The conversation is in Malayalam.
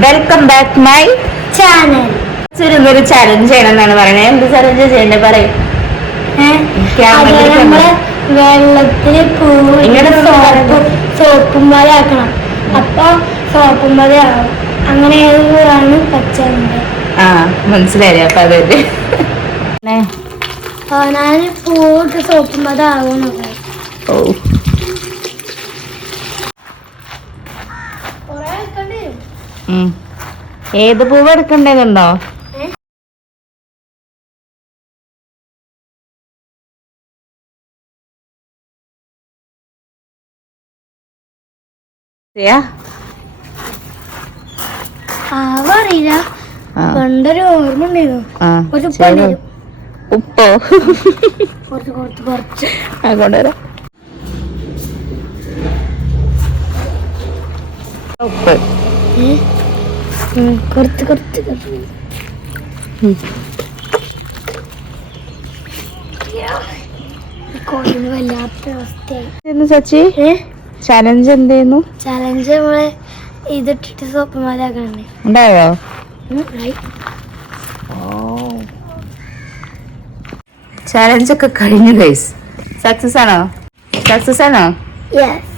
Welcome back my channel. ഒരു ചലഞ്ച് ചെയ്യണം എന്നാണ് പറയുന്നത്. എന്ത് ചലഞ്ച് ചെയ്യണ്ടേ പറയും? വെള്ളത്തില് സോപ്പും മലയാക്കണം. അപ്പൊ സോപ്പും മലയാവും. അങ്ങനെ ഏതാണ് പച്ചണ്ട്? ആ മനസ്സിലായി. അപ്പൊ അതെ ഞാൻ പൂട്ട് സോപ്പും മലയാവും. ഓ ഏത് പൂവ് എടുക്കണ്ടേന്നുണ്ടോ? അറിയില്ല. പണ്ടൊരു ഓർമ്മ ഉണ്ടായിരുന്നു. ഉപ്പോ കുറച്ച് കൊണ്ടുവരാം. ഉപ്പ് കുറച്ച് വല്ലാത്ത അവസ്ഥയായി. സച്ചി ചലഞ്ച് എന്തായിരുന്നു? ചലഞ്ച് നമ്മള് ഇതിട്ടിട്ട് സോപ്പ് മാലാക്കണേ. ഉണ്ടായോ? ചലഞ്ച് ഒക്കെ കഴിഞ്ഞു ഗൈസ്. സക്സസ് ആണോ? യെസ്.